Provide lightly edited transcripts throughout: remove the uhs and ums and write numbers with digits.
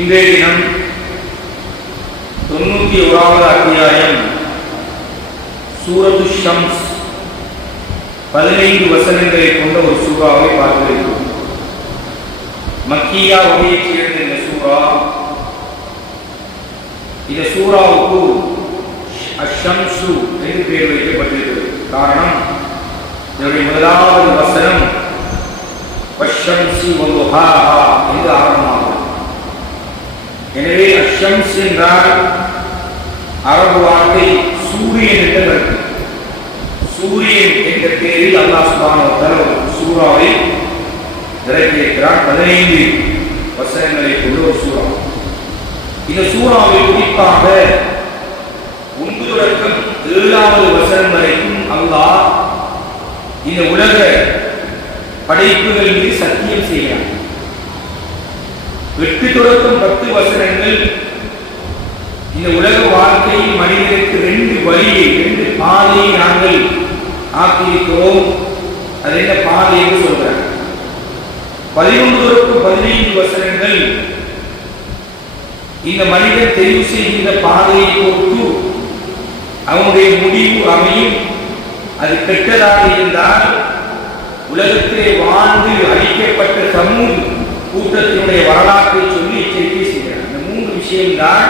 இன்றைய தினம் 91வது அத்தியாயம் சூரத்து ஷம்ஸ் 15 வசனங்களை கொண்ட ஒரு சூறாவை பார்க்கிறோம். மக்கியா வகையைச் சேர்ந்த இந்த சூரா, இந்த சூறாவுக்கு அஷம்சு என்று பெயர் வைக்கப்பட்டிருக்கிறது. காரணம், இதனுடைய முதலாவது வசனம் வஷம்சி வதுஹாஹா என்று ஆரம்பமாகும். எனவே அஷம்ஸ் என்றால் அரபு வார்த்தை சூரியன் என்ற கருத்து. சூரியன் என்ற பெயரில் அல்லாஹ் சுப்ஹானஹு வ தஆலா சூறாவை இறக்கியிருக்கிறார். 15 வசனங்களை கொண்ட ஒரு சூறா. இந்த சூறாவில் குறிப்பாக 9 தொடக்கம் 7வது வசனம் வரைக்கும் அல்லாஹ் இந்த உலக படைப்புகள் மீது சத்தியம் செய்கிறார். 8 தொடக்கம் 10 வசனங்கள் இந்த உலக வாழ்க்கையில் மனிதனுக்கு 2 வழியை, 2 பாதையை நாங்கள் ஆக்கியிருக்கிறோம். அது என்ன பாதை என்று சொல்றார். 11 தொடக்கம் 15 வசனங்கள் இந்த மனிதன் தெரிவு செய்கின்ற பாதையை பொறுத்து அவனுடைய முடிவு அமையும். அது கெட்டதாக இருந்தால் உலகத்திலே வாழ்ந்து அழிக்கப்பட்ட சமூக கூட்டத்தினுடைய வரலாற்றை சொல்லி எச்சரிக்கை செய்கிறார். இந்த 3 விஷயம்தான்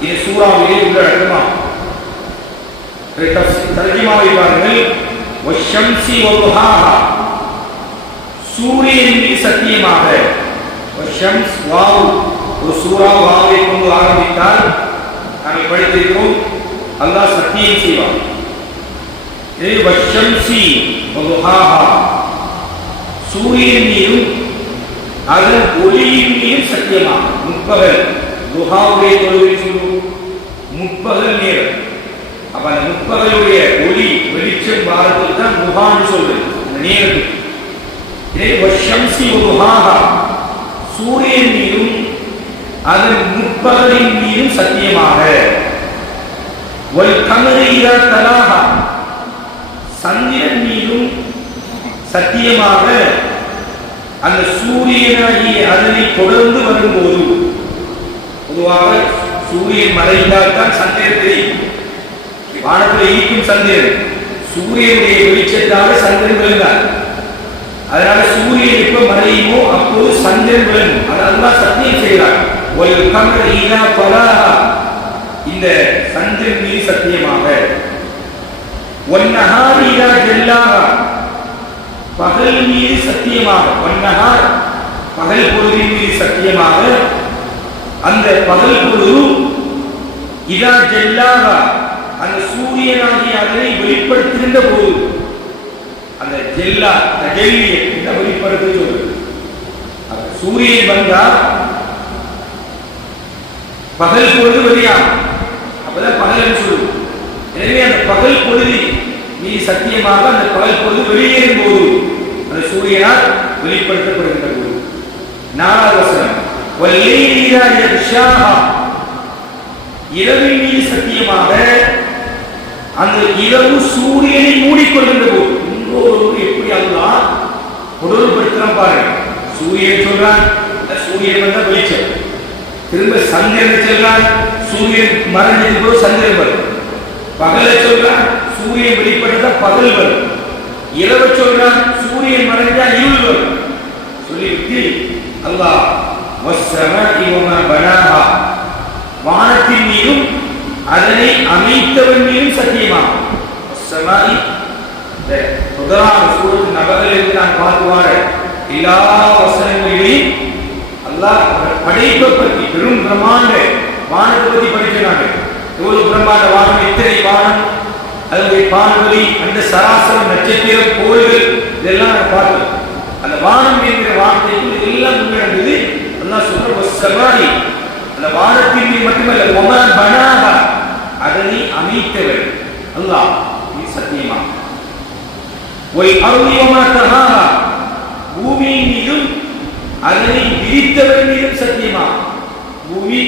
இந்த சூறாவிலே உள்ளடக்கமாகும். தர்ஜுமாவை பாருங்கள். வஷம்சி வதுஹாஹா, சூரியன் மீது சத்தியமாக. வஷம்ஸ் வாவ், ஒரு சூறா வாவை கொண்டு ஆரம்பித்தால் நாங்கள் படித்திருக்கிறோம் அல்லாஹ் சத்தியம் செய்வார். வஷம்சி வதுஹாஹா, சூரியன் மீதும் அதன் ஒளியின் மீதும் சத்தியமாக. முற்பகல் துஹாவுடைய தொழுகை சொல்லுவோம், முற்பகல் நேரம். அப்ப அந்த முற்பகலுடைய ஒளி வெளிச்சம் வாரத்தில் தான் துஹான்னு சொல்றது, அந்த நேரத்துக்கு. இதே வஷம்சி வதுஹாஹா, சூரியன் மீதும் அதன் முற்பகலின் மீதும் சத்தியமாக. வல் கமரி இதா தலாஹா, சந்திரன் மீதும் சத்தியமாக. அந்த சூரியனாகிய அதனை தொடர்ந்து வரும்போது, பொதுவாக சூரியன் மறைந்தால் தான் சந்திரன் தெரியும். வானத்தில் ஈக்கும் சந்திரன், சூரியனுடைய வெளிச்சத்தால சந்திரன் விழுந்தார். அதனால சூரியன் எப்ப மறையுமோ அப்போது சந்திரன் விழும். அதெல்லாம் சத்தியம் செய்கிறார். ஒரு கமர் ஈனா பலாஹா, இந்த சந்திரன் மீது சத்தியமாக. ஒன்னஹார் ஈனா ஜல்லாஹா, பகல் மீது சத்தியமாக. ஒன்னஹார், பகல் பொழுதின் மீது சத்தியமாக. அந்த பகல் பொழுது இதா ஜல்லாஹா, அந்த சூரியனாகிய அதனை வெளிப்படுத்துகின்ற போது, அந்த ஜெல்லா தஜல்லிய இந்த வெளிப்படுத்து சொல்றது. சூரியன் வந்தா பகல் பொழுது வெளியாகும், அப்பதான் பகல் சொல்லுவோம். எனவே அந்த பகல் பொழுது நீ சத்தியமாக அந்த பகல் பொழுது வெளியேறும் போது அந்த சூரியனால் வெளிப்படுத்தப்படுகின்ற போது. 4வது வசனம் வல்லைலி இதா யக்ஷாஹா, இரவின் மீது சத்தியமாக. அந்த இரவு சூரியனை மூடிக்கொள்கின்ற போது. இன்னொரு எப்படி அல்லாஹ் கொடூரப்படுத்துறான் பாருங்க. சூரியன் சொல்றான், சூரியன் வந்தா வெளிச்சம். திரும்ப சந்திரன் சொல்றான், சூரியன் மறைஞ்சது போது சந்திரன் வரும். பகலை சொல்றான், சூரியன் வெளிப்பட்டதா பகல் வரும். இரவு சொல்றான், சூரியன் மறைஞ்சா இருள் வரும். சொல்லிவிட்டு அல்லாஹ் வஸ்ஸமாஇ வமா பனாஹா, வானத்தின் மீதும் அதனை அமைத்தவன் மீதும் சத்தியமாகும். வஸ்ஸமாஇ, முதலாவது சூரத்து நபரிலிருந்து நான் பார்த்துவார எல்லா வசனங்களிலும் அல்லாஹ் படைப்பை பற்றி, பெரும் பிரம்மாண்ட வானத்தை பற்றி படிக்கிறாங்க. எவ்வளவு பிரம்மாண்ட வானம், எத்தனை வானம், அதனுடைய பால்வெளி, அந்த சராசரம், நட்சத்திரம், கோள்கள், இதெல்லாம் பார்த்தோம். அந்த வானம் என்கிற வார்த்தைக்கு எல்லாம் நடந்தது. அல்லாஹ் சொல்ற வஸ்ஸமாஇ, அந்த வானத்தின் மீது மட்டுமல்ல, வமா பனாஹா, அதனை அமைத்தவர் அல்லாஹ் மீது சத்தியமாக. வல் அர்தி வமா தஹாஹா, பூமியின் மீதும் அதனை விரித்தவர் மீதும் சத்தியமாக. பூமி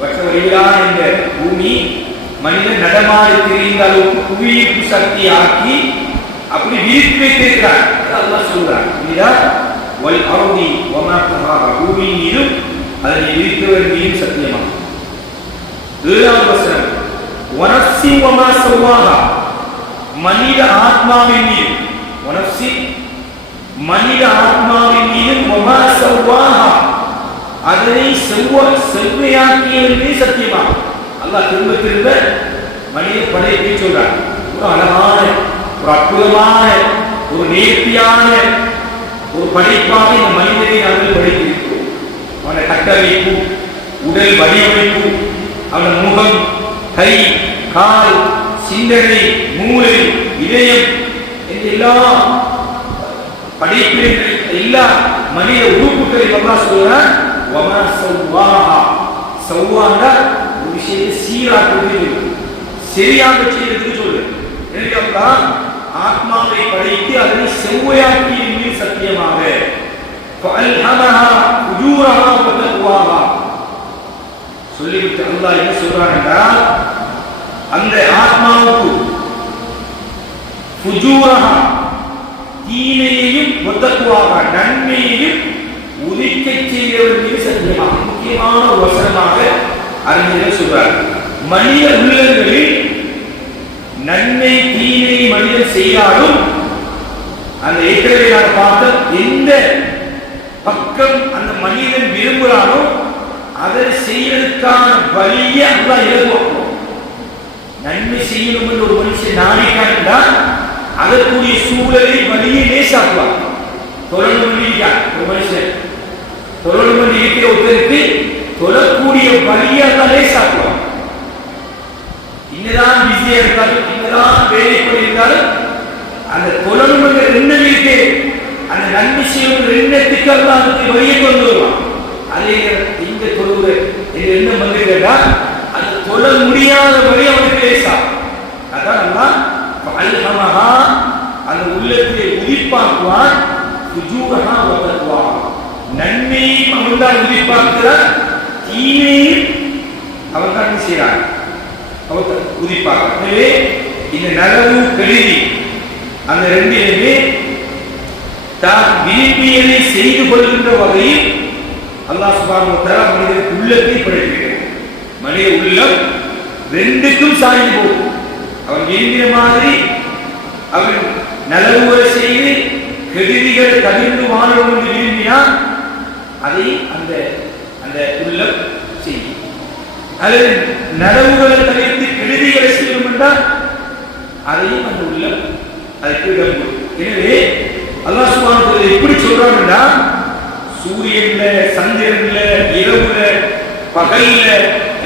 வட்டவழியிலான இந்த பூமி மனிதன் நடமாடி தெரிந்த அளவுக்கு புவியீர்ப்பு சக்தி ஆக்கி அப்படி விரித்து வைத்திருக்கிறார். அல்லாஹ் சொல்றார், வல் அர்தி வமா தஹாஹா, பூமியின் மீதும் அதனை விதித்தவர் மீதும் சத்தியமாக. 7வது வசனம் வனஃப்ஸி வமா ஸவ்வாஹா, மனித ஆத்மாவின் மீது, வனஃப்ஸி மனித ஆத்மாவின் மீது, வமா ஸவ்வாஹா அதனை செவ்வையாக்கியவன் மீது சத்தியமாக. அல்லாஹ் திரும்ப திரும்ப மனித படைப்பை சொல்றார். ஒரு அழகான, ஒரு அற்புதமான, ஒரு நேர்த்தியான ஒரு படைப்பாக இந்த மனிதனை நாங்கள் படைத்திருக்கிறோம். அவனை கட்டமைப்பு, உடல் வடிவமைப்பு, அவன் முகம், கை, கால், சிந்தனை, மூளை, இதயம் என்ற எல்லா படைப்பில் எல்லா மனித உறுப்புகளையும் அல்லாஹ் சொல்றான். வமா ஸவ்வாஹா, ஸவ்வாஹா ஒரு விஷயத்தை சீராக்குவது, சரியாக செய்யறதுக்கு சொல்றேன். எனவே அல்லாஹ் ஆத்மாவை படைத்து அதனை செவ்வையாக்கியின் மீது சத்தியமாக ஃபஅல்ஹமஹா ஃபுஜூரஹா வ தக்வாஹா சொல்லிவிட்டு அல்லாஹ் என்ன சொல்றான் என்றால், அந்த ஆத்மாவுக்கு ஃபுஜூரஹா தீமையையும் வ தக்வாஹா நன்மையையும் உதிக்க செய்தவர் மீது சத்தியமாக. முக்கியமான ஒரு வசனமாக அறிஞர்கள் சொல்றார். மனித உள்ளங்களில் நன்மை தீமை மனிதன் செய்தாலும் அந்த ஏற்கனவே நான் பார்த்த எந்த பக்கம் அந்த மனிதன் விரும்புகிறானோ அதை செய்யறதுக்கான வழியை அல்லாஹ் இலகுவாக்குவான். நன்மை செய்யணும் என்று ஒரு மனுஷன் நாடிக்காண்டால் அதற்குரிய சூழலை வழியை லேசாக்குவான். தொழணும் இருக்கான் ஒரு மனுஷன், தொழணும் இருக்கிற ஒருத்தருக்கு தொழக்கூடிய வழியை அல்லாஹ் லேசாக்குவான். இன்னதான் பிஸியா இருந்தாலும், இன்னதான் வேலை பண்ணியிருந்தாலும் அந்த தொழணும் எண்ணம் இருக்கு, அந்த நன்மை செய்யும் எண்ணத்துக்கு அல்லாஹ் அதுக்கு வழியை கொண்டு வருவான். அதே இந்த தொழுவு எண்ணம் வந்து கேட்டா அந்த தொழ முடியாத வழி அவனுக்கு லேசா. அதான் அல்லாஹ் ஃபஅல்ஹமஹா அந்த உள்ளத்தை உதிப்பாக்குவான். ஃபுஜூரஹா வ தக்வாஹா நன்மையும் அவன் தான் உதிப்பாக்குறான், தீமையும் அவன் தான் செய்கிறான், அவன் உதிப்பாக்குறான். எனவே இந்த நலவு கருதி அந்த ரெண்டிலுமே தான் விரும்பியதை செய்து கொள்கின்ற வகையில் அல்லாஹ் சுப்ஹானஹு வ தஆலா மனிதனுக்கு உள்ளத்தை படைக்கிறார். மனித உள்ளம் ரெண்டுக்கும் சாய்ந்து போகும். அவன் விரும்பிய மாதிரி அவன் நலவுகளை செய்து கெடுதிகளை தவிர்த்து வாழணும் என்று விரும்பினால் அதை அந்த அந்த உள்ளம் செய்யும். அல்லது நலவுகளை தவிர்த்து கெடுதிகளை செய்யும் என்றால் அதையும் அந்த உள்ளம் அதுக்கு இடம் கொடுக்கும். எனவே அல்லாஹ் சுப்ஹானஹு வ தஆலா எப்படி சொல்றாங்கன்னா, சூரியன்ல, சந்திரன்ல, இரவுல, பகல்ல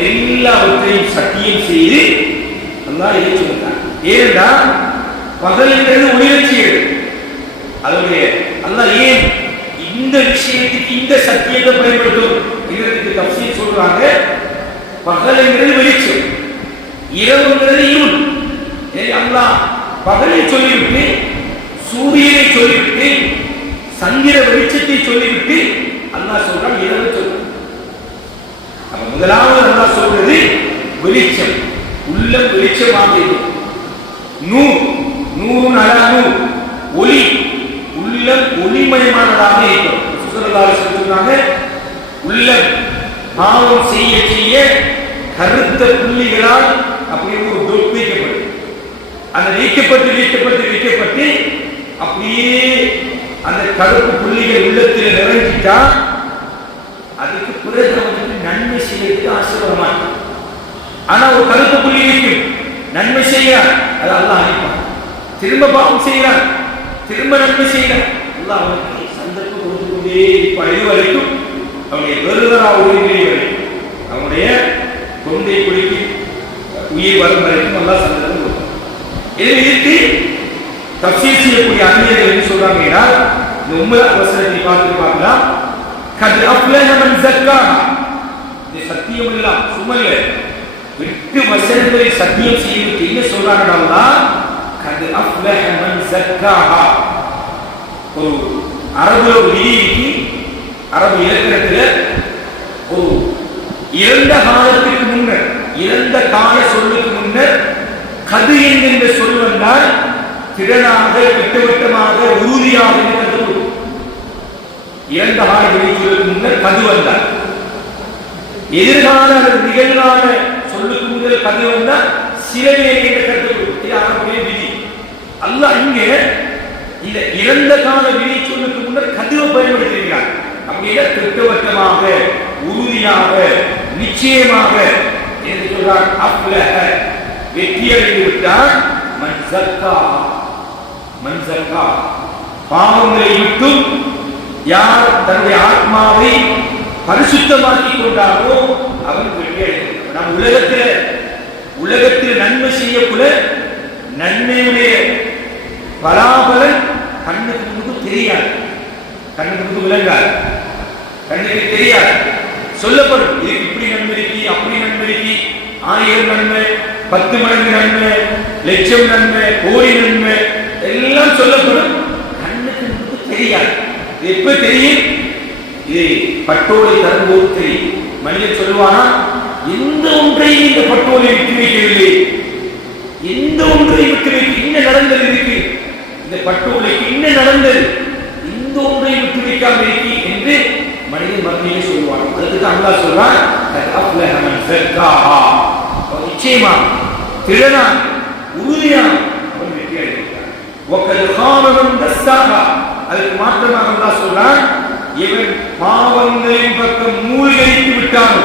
எல்லாவற்றையும் சத்தியம் செய்து அல்லாஹ் இதை சொல்றான். ஏனென்றா பகல்ன்றது ஒளிர்ச்சியது. அதனுடைய அல்லாஹ் ஏன் இந்த விஷயத்துக்கு இந்த சத்தியத்தை பயன்படுத்தும் இதற்கு தஃசீர் சொல்றாங்க. பகல்ன்றது வெளிச்சம், இரவுங்கிறது இருள். அல்லாஹ் பகலை சொல்லிவிட்டு, சூரியனை சொல்லிவிட்டு, சந்திர வெளிச்சத்தை சொல்லிவிட்டு அல்லாஹ் சொல்றான் இரவு சொல்றான். அப்ப முதலாவது அல்லாஹ் சொல்றது வெளிச்சம், உள்ள வெளிச்சமாக இருக்கும். நூர், நூறுன் அலா நூர், ஒளி, உள்ளம் ஒளிமயமானதாக இருக்கும். ஸல்லல்லாஹு அலைஹி வஸல்லம் சொன்னாங்க, உள்ளம் பாவம் செய்ய செய்ய கருத்த புள்ளிகளால் அப்படியே ஒரு டொட் வைக்கப்படும். அந்த வைக்கப்பட்டு வைக்கப்பட்டு வைக்கப்பட்டு அப்படியே அந்த கருப்பு புள்ளிகள் உள்ளத்தில் நிறைஞ்சிட்டா அதுக்கு பிறகு அவனுக்கு நன்மை செய்யறதுக்கு ஆசீர்வாதமா இருக்கும். ஆனா ஒரு கருப்பு புள்ளி வைக்கும், நன்மை செய்யறான், அது அல்லாஹ் அனுப்பான். திரும்ப பாவம் செய்யறான், திரும்ப நன்மை செய்யறான், அல்லாஹ் அவனுக்கு சந்தர்ப்பம் கொடுத்து கொண்டே இருப்பான். இது வரைக்கும் அவனுடைய வெறுதரா உயிரை வரைக்கும், அவனுடைய தொண்டை குடிக்கு உயிர் வரும் வரைக்கும் அல்லாஹ் சந்தர்ப்பம் கொடுப்பான். இதற்கு தஃசீர் செய்யக்கூடிய அறிஞர்கள் என்ன சொல்றாங்கன்னா, இந்த உம்மத் வசனத்தை பார்த்து பார்க்கலாம். கத் அஃப்லஹ மன் ஸக்காஹா, இந்த சத்தியம் எல்லாம் சுமல்ல 8 வசனங்களை சத்தியம் செய்து என்ன சொல்றாங்கன்னா, கத் அஃப்லஹ மன் ஸக்காஹா. ஒரு அரபு விதிக்கு, அரபு இலக்கணத்தில் ஒரு இறந்த காலத்துக்கு முன்னர், இறந்த கால சொல்லுக்கு முன்னர் கது என்கின்ற சொல் வந்தால் திறனாக, திட்டவட்டமாக, உறுதியாக. இறந்த கால வெளிச்சொல்லுக்கு முன்னர் கது வந்தார். எதிர்கால அல்லது நிகழ்கால சொல்லுக்கு முதல் கதை வந்தா சிறவே என்ற கருத்து ஆரம்பமே விதி. அல்லாஹ் இங்கே இந்த இறந்த கால விதி சொல்லுக்கு முன்னர் கதிவை பயன்படுத்தியிருக்கிறார். அப்படியே திட்டவட்டமாக உறுதியாக நிச்சயமாக என்று சொல்றார். அஃப்லஹ வெற்றி அடைந்து விட்டார். மன் ஸக்கா பாவங்களை விட்டும் யார் தன்னுடைய ஆத்மாவை பரிசுத்தமாக்கி கொண்டாரோ அவன் வெற்றி அடைந்தார். நாம் உலகத்தில் நன்மை செய்யக்குள்ள நன்மையுடைய பலாபலன் கண்ணுக்கு முன்பு தெரியாது, கண்ணுக்கு முன்பு விளங்காது, கண்ணுக்கு தெரியாது. சொல்லப்படும் இதுக்கு இப்படி நன்மை இருக்கி அப்படி நன்மை இருக்கி 1000 நன்மை 10 மடங்கு நன்மை லட்சம் நன்மை கோடி நன்மை எல்லாம் சொல்லப்படும். கண்ணுக்கு முன்பு தெரியாது. எப்ப தெரியும்? இது பட்டோலை தரும்போது தெரியும். மனிதன் சொல்லுவானா எந்த ஒன்றையும் இந்த பட்டோலை விட்டு வைக்கவில்லை, எந்த ஒன்றையும் விட்டு வைக்க என்ன நடந்தது இருக்கு, இந்த பட்டோலைக்கு என்ன நடந்தது, இந்த ஒன்றையும் விட்டு வைக்காம இருக்கி என்று மனிதன் மறுமையை சொல்லுவான். அதுக்கு அல்லாஹ் சொல்றான் நிச்சயமா திறனான் உறுதியான் அவன் வெற்றி அடைகிறான். அதுக்கு மாற்றமாக அல்லாஹ் சொல்றான் இவன் பாவங்களின் பக்கம் மூழ்கடித்து விட்டான்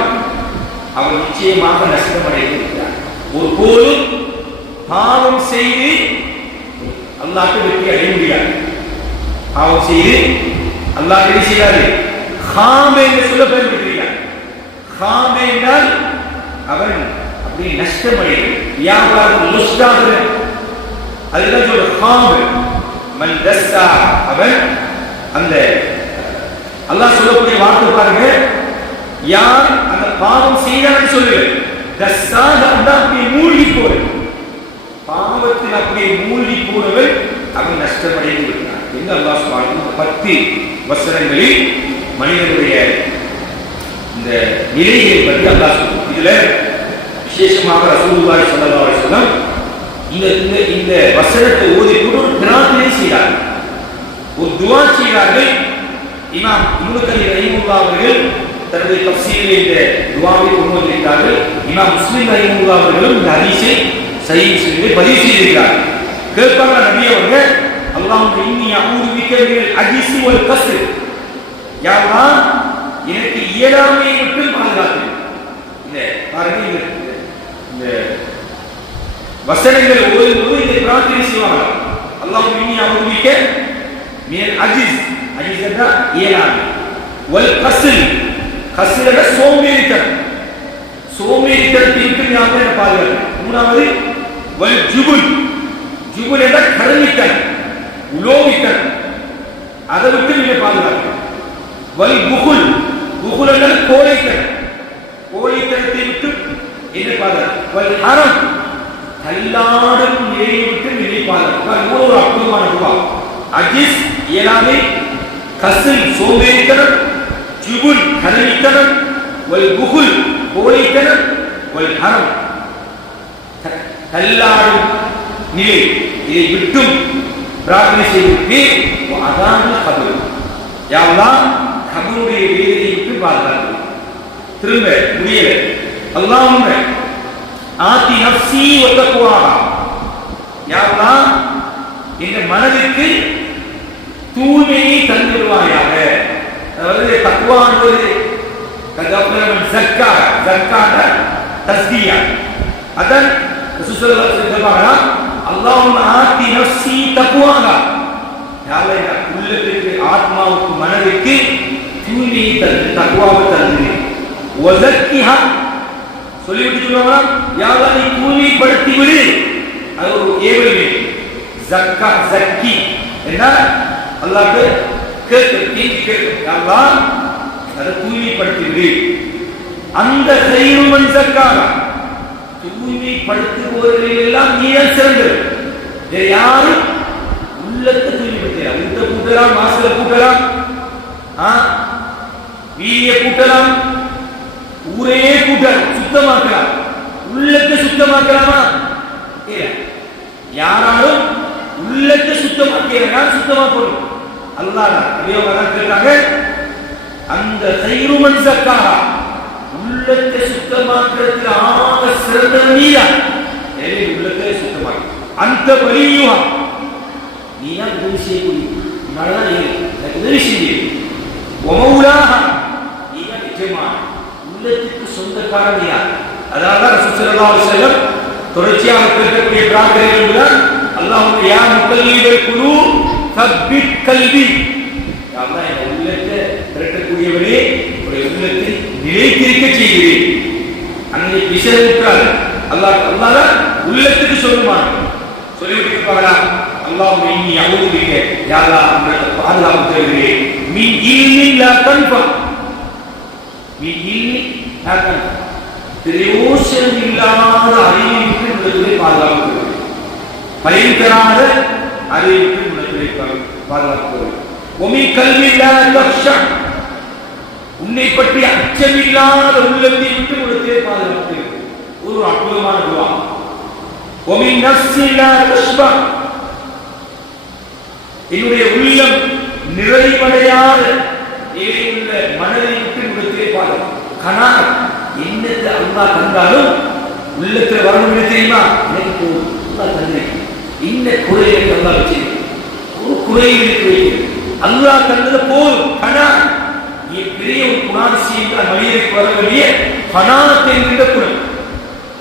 அவன் நிச்சயமாக நஷ்டமடைந்து விட்டான். ஒரு போதும் பாவம் செய்து அல்லாஹ்க்கு வெற்றி அடைய முடியாது. பாவம் செய்து அல்லாஹ் என்ன செய்யாது? ஹாமே என்று சொல்ல பயன்படுத்துகிறார். ஹாமே என்றால் அவன் அப்படி நஷ்டமடைந்து வியாபாரம் நஷ்டாக அதுதான் சொல்ற ஹாமே மன் தஸ்ஸா அவன் அந்த அல்லாஹ் சொல்லக்கூடிய வார்த்தை பாருங்க. யார் அந்த பாவம் செய்தான்னு சொல்லுங்க தஸ்ஸாக அப்படியே மூழ்கி போற பாவத்தில் அப்படியே மூழ்கி போனவன் அவன் நஷ்டமடைந்து விட்டான் என்று அல்லாஹ் சொல்றான். 10 வசனங்களில் மனிதனுடைய இந்த நிலையை பற்றி அல்லாஹ் சொல்றான். இதுல விசேஷமாக ரசூலுல்லாஹி ஸல்லல்லாஹு அலைஹி வஸல்லம் இந்த வசனத்தை ஓதி கூட ஒரு பிரார்த்தனை செய்தார், ஒரு துஆ செய்தார்கள். இமாம் இப்னு கதீர் ரஹிமஹுல்லாஹ் அவர்கள் தனது தஃசீரில் இந்த துஆவை கொண்டு வந்திருக்கிறார்கள். இமாம் முஸ்லிம் ரஹிமஹுல்லாஹ் அவர்களும் இந்த ஹதீஸை சஹீஹ் முஸ்லிமில் பதிவு செய்திருக்கிறார்கள். கேட்பாங்க நபி அவர்கள் அல்லாஹும்ம இன்னி அஊது பிக மினல் அஜ்ஸி வல் கஸ்ர், யா அல்லாஹ் எனக்கு இயலாமையை விட்டு பாதுகாத்து. இந்த பாருங்க இந்த வசனங்களை ஓதும்போது இந்த பிரார்த்தனை செய்வாங்க. அல்லாஹும்ம இன்னி அஊது பிக மினல் அஜ்ஸ், அஜ்ஸ் என்றால் இயலாமை, வல் கஸ்ர், கஸ்ர் என்றால் சோம்பேறித்தனம், சோம்பேறித்தனத்தை விட்டு நான் என்ன பாதுகாத்து. மூணாவது வல் ஜுபுல், ஜுபுல் என்றால் கருமித்தனம் உலோகித்தனம், அதை விட்டு நீங்க பாதுகாத்து. வல் புகுல், புகுல் என்றால் கோழைத்தனம், கோழைத்தனத்தை விட்டு என்ன பாதுகாத்து. வல் ஹரம் கல்லாடும் நிலையை விட்டு நிலை பாதுகாத்து. ஒரு அற்புதமான துவா. அஜிஸ் இயலாமை, கஸ்ர் சோம்பேறித்தனம், ஜுபுல் கருமித்தனம், வல் புகுல் கோழைத்தனம், வல் ஹரம் கல்லாடும் நிலை, இதை விட்டும் பிரார்த்தனை செய்து அதான் கபர். யா அல்லாஹ் கபருடைய வேதனையை விட்டு பாதுகாத்து. திரும்ப முடியல. அல்லாஹும்ம ஆதி நஃப்ஸி வ தக்வாஹா, யா அல்லாஹ் இந்த மனதிற்கு தூய்மையை தந்துடுவாயாக. அதாவது தக்வா என்பது கதப்லமன் ஸக்கா, ஸக்கான தஸ்தியா. அதான் ரசூலுல்லாஹி ஸல்லல்லாஹு அலைஹி வஸல்லம் அல்லாஹும்ம ஆதி நஃப்ஸி தக்வாஹா, யா அல்லாஹ் இந்த உள்ளத்துக்கு ஆத்மாவுக்கு மனதிற்கு தூய்மையை தந்து தக்வாவை தந்து. வஸக்கிஹா சொல்லிவிட்டு சொல்லுவாங்க யா அல்லாஹ் நீ தூய்மைப்படுத்தி விடு. அது ஒரு ஏவல். ஸக்கா ஸக்கி என்ன அல்லாஹ்க்கு கேட்க யா அல்லாஹ் அதை தூய்மைப்படுத்தி விடு. அந்த கைரு மன் ஸக்காஹா, தூய்மைப்படுத்துபவர்கள் எல்லாம் நீதான் சிறந்தது. யாரும் உள்ளத்தை தூய்மைப்படுத்தலாம். உள்ள கூட்டலாம், மாசுல கூட்டலாம், வீதியை கூட்டலாம், ஊரே கூட்டலாம், சுத்தமாக்கலாம். உள்ளத்தை சுத்தமாக்கலாமா? யாராலும் உள்ளத்தை சுத்தமாக்கலாம், சுத்தமாக்கணும். அல்லாஹ் கேட்டாங்க அந்த கைரு மன் ஸக்காஹா, உள்ள உள்ளத்தை சுத்தமாக்குறதுக்கு ஆக சிறந்த நீதான். எனவே உள்ளத்தை சுத்தமாக்கு. அந்த வலியுவா நீதான் உதவி செய்யக்கூடிய எனக்கு உதவி செய்ய. ஒமவுலாக நீதான் நிஜமான உள்ளத்துக்கு சொந்தக்காரன் யார்? அதனால ரசூல் ஸல்லல்லாஹு அலைஹி வஸல்லம் தொடர்ச்சியாக கேட்கக்கூடிய பிரார்த்தனை என்பதுதான் அல்லாஹும்ம யா முகல்லிபல் குலூப் தப்பித் கல்வி. யா அல்லாஹ் என் உள்ளத்தை திரட்டக்கூடியவனே உடைய உள்ளத்தை நிலைத்திருக்க செய்கிறேன். அன்னை விசேஷத்தால் அல்லாஹ் உள்ளத்துக்கு சொல்லுவான். சொல்லிவிட்டு பார்க்கலாம். அல்லாஹும்ம இன்னி அஊது பிக யா அல்லாஹ் உன்னை பாதுகாப்பு தேடுகிறேன். மின் இல்மின் லா தன்ஃபா. மின் இல்மின் லா தன்ஃபா. பிரயோசனம் இல்லாத அறிவிற்கு உள்ளத்திலே பாதுகாப்பு தேடுகிறேன். பயன் தராத அறிவிற்கு உள்ளத்திலே பாதுகாப்பு தேடுகிறேன். ஒமி கல்வி லா தக்ஷா. உன்னை பற்றி அச்சமில்லாத உள்ளத்தை விட்டு உள்ளத்திலே பாதுகாப்பு தேடுகிறேன். ஒரு அற்புதமான துஆ. ஒமி நஃப்ஸி லா தஷ்பா. என்னுடைய உள்ளம் நிறைவடையாத உள்ள மனதை விட்டு உள்ளத்திலே பாதுகாப்பு. கனாத் என்னத்தை அல்லாஹ் தந்தாலும் உள்ளத்தில் வரணும் என்ன தெரியுமா? எனக்கு போதும் அல்லாஹ் தந்தேன். இன்ன குறையை அல்லாஹ் வச்சிருக்கேன். ஒரு குறையை வைக்கிறேன். அல்லாஹ் தந்தது போதும். கனாத் பெரிய ஒரு குணாதிசயம் தான் மனிதனுக்கு வர வேண்டிய கனாத் என்கின்ற குணம்.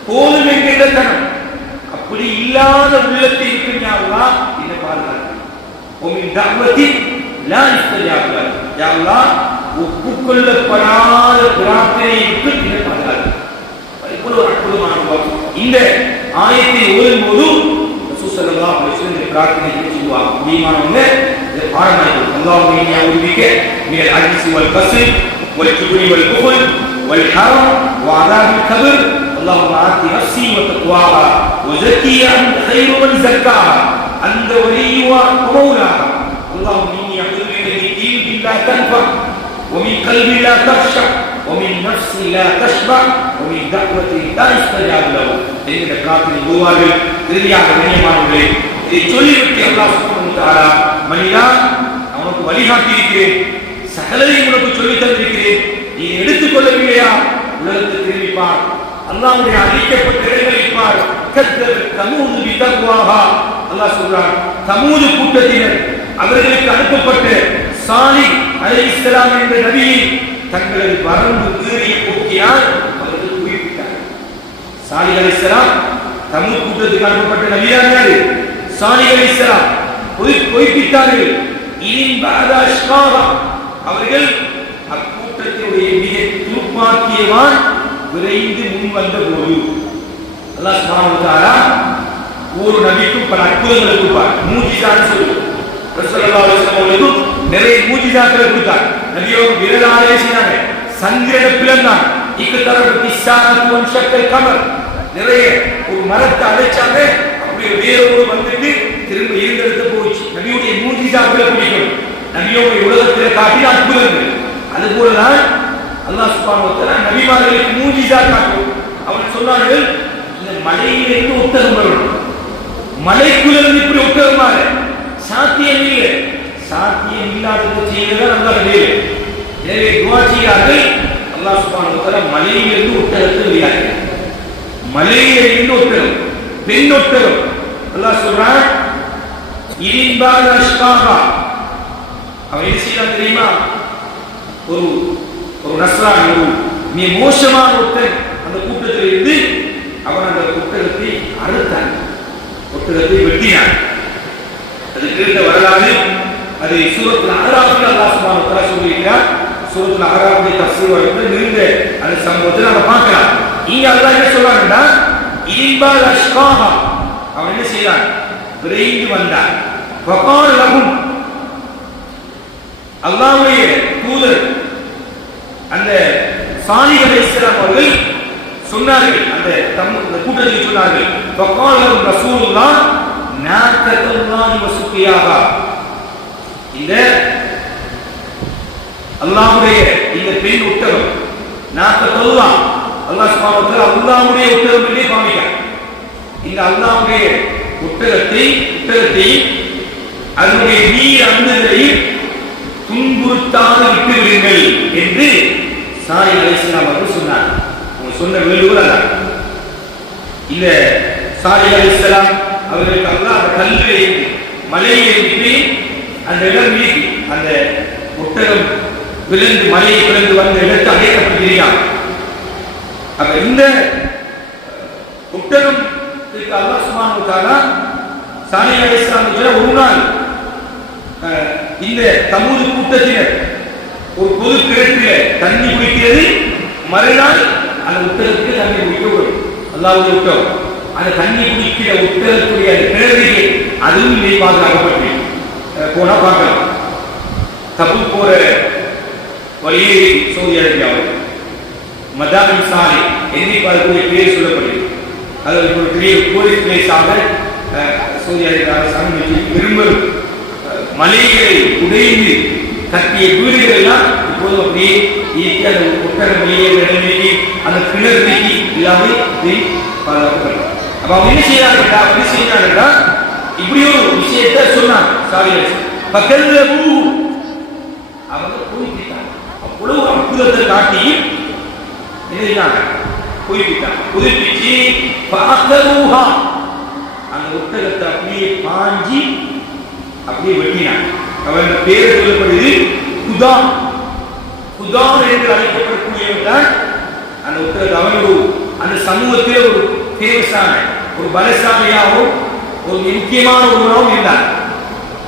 போதும் என்கின்ற தனம். அப்படி இல்லாத உள்ளத்தை இருக்கிற அல்லாஹ் என்ன பாதுகாப்பு. உமின் தஅவதி லா இஸ்தஜாப லஹு. யா அல்லாஹ் ஒப்புக்கொள்ளப்படாத பிரார்த்தனைக்கு என்ன பாதுகாப்பு. இவ்வளவு அற்புதமான இந்த ஆயத்தை ஓதும்போது ரசூல் ஸல்லல்லாஹு அலைஹி வஸல்லம் பிரார்த்தனை செய்வாங்க. ஈமானவங்க இத பாடமாயிரு. அல்லாஹும்ம இன்னி அஊது பிக மினல் அஜ்ஸி வல் கஸ்ல் வல் ஜுப்னி வல் புஹல் வல் ஹரம் வ அஸாபில் கப்ர். اللهم آت نفسي وتقواها وزكيها أنت خير من زكاها أنت وليها ومولاها. اللهم إني أعوذ بك من علم لا تنفع ومن قلب لا تخشع ومن نفس لا تشبع ومن دعوة لا يستجاب له. என்கிற பிரார்த்தனை ஓதுவார்கள். இறுதியாக கண்ணியமானவர்களே, இதை சொல்லிவிட்டு அல்லாஹ் சுப்ஹானஹு வ தஆலா மனிதா நான் உனக்கு வழிகாட்டி இருக்கிறேன், சகலரையும் உனக்கு சொல்லித் தந்திருக்கிறேன், நீ எடுத்துக்கொள்ளவில்லையா? உலகத்துக்கு திரும்பிப்பார். அல்லாஹ்வுடைய அழைக்கப்பட்ட இடங்களில் பார். கத்தர் தமூது பிதக்வாஹா. அல்லாஹ் சொல்றான், தமூது கூட்டத்தினர் அவர்களுக்கு அனுப்பப்பட்ட சாலிஹ் அலைஹிஸ்ஸலாம் என்ற நபியை தங்களது வரம்பு மீறிய போக்கியால் அவர்கள் குறிப்பிட்டார்கள். சாலிஹ் அலைஹிஸ்ஸலாம் தமூது கூட்டத்துக்கு அனுப்பப்பட்ட நபிதான் யாரு? சாலிஹ் அலைஹிஸ்ஸலாம் பொய்ப்பித்தார்கள். இன் பஅத அஷ்காஹா. அவர்கள் அக்கூட்டத்தினுடைய மிக துர்ப்பாக்கியவான் விரைந்து முன் வந்த போது அல்லாஹ் சுப்ஹானஹு வ தஆலா ஒரு நபிக்கும் பல அற்புதங்களை கொடுப்பார். மூஜிசான்னு சொல்லுவோம். ரசூல் ஸல்லல்லாஹு அலைஹி வஸல்லம் அவர்களுக்கு நிறைய மூஜிசாக்களை கொடுத்தார். நபியோட விரலாலே செய்தாங்க. சந்திரனை பிளந்தாங்க. இக்தரப திஸ்ஸாஅத்து வன் ஷக்கல் கமர். நிறைய ஒரு மரத்தை அழைச்சாங்க. அப்படியே வேரோடு வந்துட்டு திரும்ப இருந்தெடுத்து போச்சு. நபியுடைய மூஜிசாக்களை பிடிக்கும். நபியோட உலகத்தில் காட்டின அற்புதங்கள். அதுபோலதான் அல்லாஹ் சுப்ஹானஹு வ தஆலா நபிமார்களுக்கு மூஜிசா காட்டும். அவர்கள் சொன்னார்கள், இந்த மலையிலிருந்து ஒட்டகம் வரும். மலைக்குள்ளிருந்து இப்படி ஒட்டகம் மாற சாத்தியம் இல்லை. சாத்தியம் இல்லாதது செய்வதுதான் அல்லாஹ் வேலை. எனவே துஆ செய்யார்கள். அல்லாஹ் சுப்ஹானஹு வ தஆலா மலையிலிருந்து ஒட்டகத்தை வெளியாக்கி, மலையிலிருந்து ஒட்டகம், பெண் ஒட்டகம். அல்லாஹ் சொல்றான், இன்பால் அஷ்காஹா. அவன் என்ன செய்யலாம் தெரியுமா? ஒரு நஸ்ரானி, ஒரு மிக மோசமான ஒருத்தன் அந்த கூட்டத்தில் இருந்து அவன் அந்த ஒட்டகத்தை அறுத்தான், ஒட்டகத்தை வெட்டினான். அது கேட்ட வரலாறு. அது சூரத்துல் அஹ்ராஃபில் அல்லாஹ் சுப்ஹானஹு வ தஆலா சொல்லியிருக்கிறார். சூரத்துல் அஹ்ராஃபுடைய தஃப்சீர் வரைக்கும் நீண்ட அந்த சம்பவத்தை நம்ம பார்க்கலாம். இங்க அல்லாஹ் என்ன சொல்றாங்கன்னா, இன்பால் அஷ்காஹா. அவன் என்ன செய்தான்? விரைந்து வந்தான். வகால லஹும். அல்லாஹ்வுடைய தூதர் அந்த சாலிஹ் அலைஹிஸ்ஸலாம் அவர்கள் சொன்னார்கள், அந்த கூட்டத்தில் சொன்னார்கள், வகால ரசூலுல்லாஹ் நாத்தல்லாஹி வசுகியாஹா. இந்த அல்லாஹ்வுடைய இந்த பெண் ஒட்டகம் நாத்தல்லாஹ், அல்லாஹ் சுப்ஹானஹு வ தஆலா அல்லாஹ்வுடைய ஒட்டகம் என்று காமிக்கிறார். இந்த அல்லாஹ்வுடைய ஒட்டகத்தை அதனுடைய நீர் அந்தங்களை துன்புறுத்தாது விட்டு விடுங்கள் என்று சாலிஹ் அலைஹிஸ்ஸலாம் அவர்கள் சொன்னார். சொன்ன வேண்டுகோள் அல்ல. இந்த சாலிஹ் அலைஹிஸ்ஸலாம் அவர்களுக்கு அல்லாஹ் அந்த கல்லிலே மலையை எழுப்பி அந்த இடம் மீறி அந்த ஒட்டகம் விழுந்து மலையை பிளந்து வந்த இடத்தை அடையப்பட்டிருக்கிறார். அப்ப இந்த ஒட்டகம் அல்லாஹ் சுப்ஹானஹு வ தஆலா சாலிஹ் அலைஹிஸ்ஸலாம் ஒரு நாள் இந்த தமூது கூட்டத்தினர் ஒரு பொது கிணற்றில தண்ணி குடிக்கிறது, மறுநாள் அந்த ஒட்டகத்துக்கு தண்ணி குடிக்க வரும். அல்லாஹ்வுடைய ஒட்டகம் அந்த தண்ணி குடிக்கிற ஒட்டகத்துடைய அந்த கிணறுக்கு அதுவும் இதை பாதுகாக்கப்பட்டு போனா பார்க்கலாம். தபூக் போற வழியே சவுதி அரேபியாவில் மதாமின் சாலை எண்ணி பார்க்கக்கூடிய பேர் சொல்லப்படுது. அது ஒரு பெரிய டூரிஸ்ட் பிளேஸாக சவுதி அரேபிய அரசாங்கம் விரும்பும். மலைகளை உடைந்து கட்டிய வீடுகள் எல்லாம் இப்போது அப்படியே அந்த ஒட்டக மலையை இடநீக்கி அந்த கிணறு நீக்கி எல்லாமே பாதுகாக்கப்படும். அப்ப அவங்க என்ன செய்யறாங்கன்னா இப்படி ஒரு விஷயத்தை சொன்னாங்க. அவங்க போய்விட்டாங்க. அவ்வளவு அற்புதத்தை காட்டி போய்விட்டாங்க. புதுப்பிச்சு அந்த ஒட்டகத்தை அப்படியே பாஞ்சி அப்படியே வெட்டினாங்க. அவன் பேர் சொல்லப்படுது குதான். குதான் என்று அழைக்கப்படக்கூடியவன் தான் அந்த ஒட்டகத்தை. அவனோடு அந்த சமூகத்தில் ஒரு தேவசான ஒரு பலசாலியாகவும் ஒரு முக்கியமான ஒருவராகவும் இருந்தார்.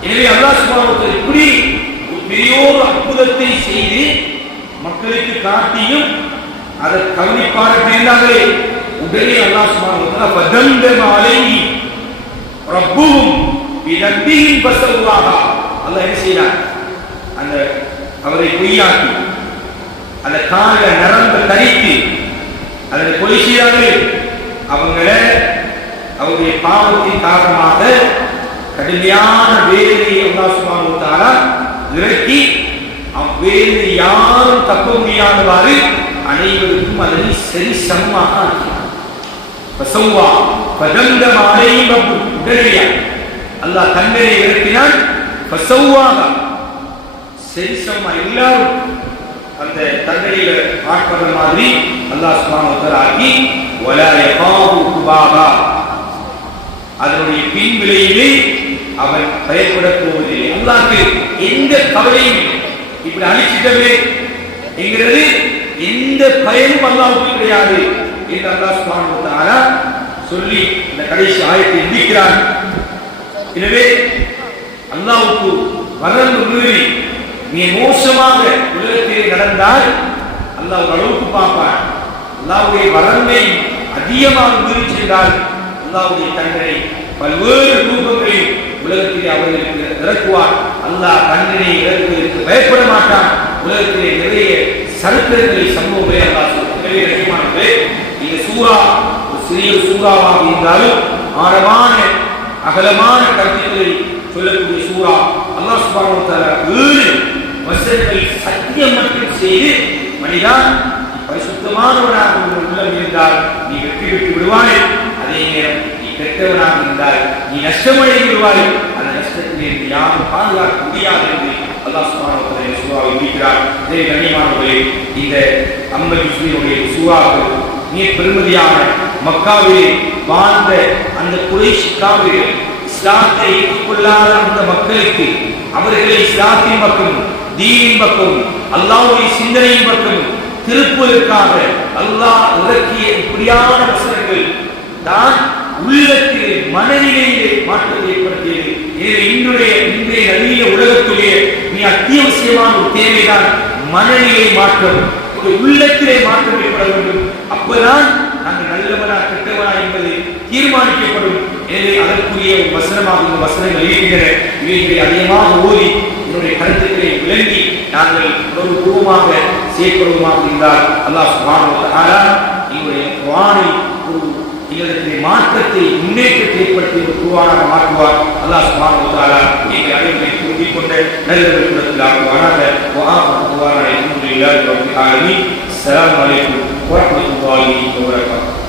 எனவே அல்லாஹ் சுப்ஹானஹு வ தஆலா இப்படி ஒரு பெரிய அற்புதத்தை செய்து மக்களுக்கு காட்டியும் அதை கவனிப்பார்கள் இருந்தாங்களே, உடனே அல்லாஹ் சுப்ஹானஹு வ தஆலா ஃபதம்தம அலைஹி ரப்புஹும் பிதம்பிஹிம் ஃபஸவ்வாஹா. அல்லாஹ் என்ன செய்யறார்? அந்த அவரை பொய்யாக்கி அந்த கால நரம்பை தரித்து அதை கொலை செய்தார்கள். அவருடைய பாவத்தின் காரணமாக கடுமையான வேதனையை அல்லாஹ் சுப்ஹானஹு வ தஆலா இறக்கி அவ்வேதனை யாரும் தப்ப முடியாதவாறு அனைவருக்கும் அதனை சரி சமமாக ஆக்கினார். ஃபஸவ்வா ஃபதம்தம அலைஹி ரப்புஹும். உடனடியாக அல்லாஹ் தண்டனை இறக்கினான். ஃபஸவ்வாஹா சரி சமமாக எல்லாரும் அந்த தண்டனையில ஆட்படுற மாதிரி அல்லாஹ் சுப்ஹானஹு வ தஆலா ஆக்கி வலா யகாபு குபாபா. அதனுடைய பின் விளைவிலே அவன் பயப்படப் போவதில்லை. அல்லாஹ்க்கு எந்த கவலையும் இப்படி அழிச்சிட்டவே என்கிறது எந்த பயனும் அல்லாஹ்வுக்கு கிடையாது என்று அல்லாஹ் சுப்ஹானஹு வ தஆலா சொல்லி இந்த கடைசி ஆயத்தை எண்ணிக்கிறான். எனவே அல்லாஹ்வுக்கு வரம்பு மீறி நீ மோசமாக உலகத்திலே நடந்தால் அல்லாஹ் ஒரு அளவுக்கு பார்ப்பான். அல்லாஹ்வுடைய வரம்பை அதிகமாக மீறி சென்றால் அல்லாஹ்வுடைய தண்டனை பல்வேறு ரூபங்களில் உலகத்திலே அவர்களுக்கு இறக்குவார். அல்லாஹ் தண்டனை இறக்குவதற்கு பயப்பட மாட்டான். உலகத்திலே நிறைய சரித்திரங்களை சம்பவங்களை அல்லாஹ் நிறைய ரஹ்மானே. இந்த சூரா ஒரு சிறிய சூறாவாக இருந்தாலும் ஆழமான அகலமான கருத்துக்களை சொல்லக்கூடிய சூரா. அல்லாஹ் சுப்ஹானஹு வ தஆலா 7 வசனங்கள் சத்தியம் மட்டும் செய்து மனிதா பரிசுத்தமானவனாக உள்ளம் இருந்தால் நீ வெற்றி பெற்று விடுவாய். அதே நேரம் நீ கெட்டவனாக இருந்தால் நீ நஷ்டமடைந்து விடுவாய். அந்த நஷ்டத்திலே யாரும் பாதுகாக்க முடியாது என்று அல்லாஹ் சுப்ஹானஹு வ தஆலா சூறாவை இருக்கிறார். இதே கண்ணியமானவர்களே, இந்த அம்பல் முஸ்லிமுடைய சூறாக்கள் மிக பெருமதியான மக்காவிலே வாழ்ந்த அந்த குறைஷ் காவிர்கள் இஸ்லாத்தை ஏற்றுக்கொள்ளாத அந்த மக்களுக்கு அவர்களை இஸ்லாத்தின் பக்கம் தீனின் பக்கம் அல்லாஹ்வுடைய சிந்தனையின் பக்கம் திருப்புவதற்காக அல்லாஹ் இறக்கிய இப்படியான வசனங்கள் தான் உள்ளத்திலே மனநிலையிலே மாற்றத்தை ஏற்படுத்தியது. இன்றைய நவீன உலகத்திலே மிக அத்தியாவசியமான ஒரு தேவைதான் மனநிலை மாற்றம். உள்ளத்திலே மாற்றம் ஏற்பட வேண்டும். அப்பதான் நாங்கள் நல்லவனா கெட்டவனா என்பது தீர்மானிக்கப்படும். எனவே அதற்குரிய வசனமாக இந்த வசனங்கள் இருக்கின்றன. இவைகளை அதிகமாக ஓதி என்னுடைய கருத்துக்களை விளங்கி நாங்கள் உணர்வு பூர்வமாக செயற்படுவதாக இருந்தால் அல்லாஹ் சுப்ஹானஹு வ தஆலா எங்களுடைய குர்ஆனில் ஒரு எங்களிடத்திலே மாற்றத்தை முன்னேற்றத்தை ஏற்படுத்தி ஒரு குர்ஆனாக மாற்றுவார். அல்லாஹ் சுப்ஹானஹு வ தஆலா எங்களை அனைவரை திருத்திக் கொண்ட நல்லவர்கள் கூடத்தில் ஆக்குவானாக. அல்ஹம்துலில்லாஹி ரப்பில் ஆலமீன். அஸ்ஸலாமு அலைக்கும் வரஹ்மத்துல்லாஹி வ பரகாத்துஹு.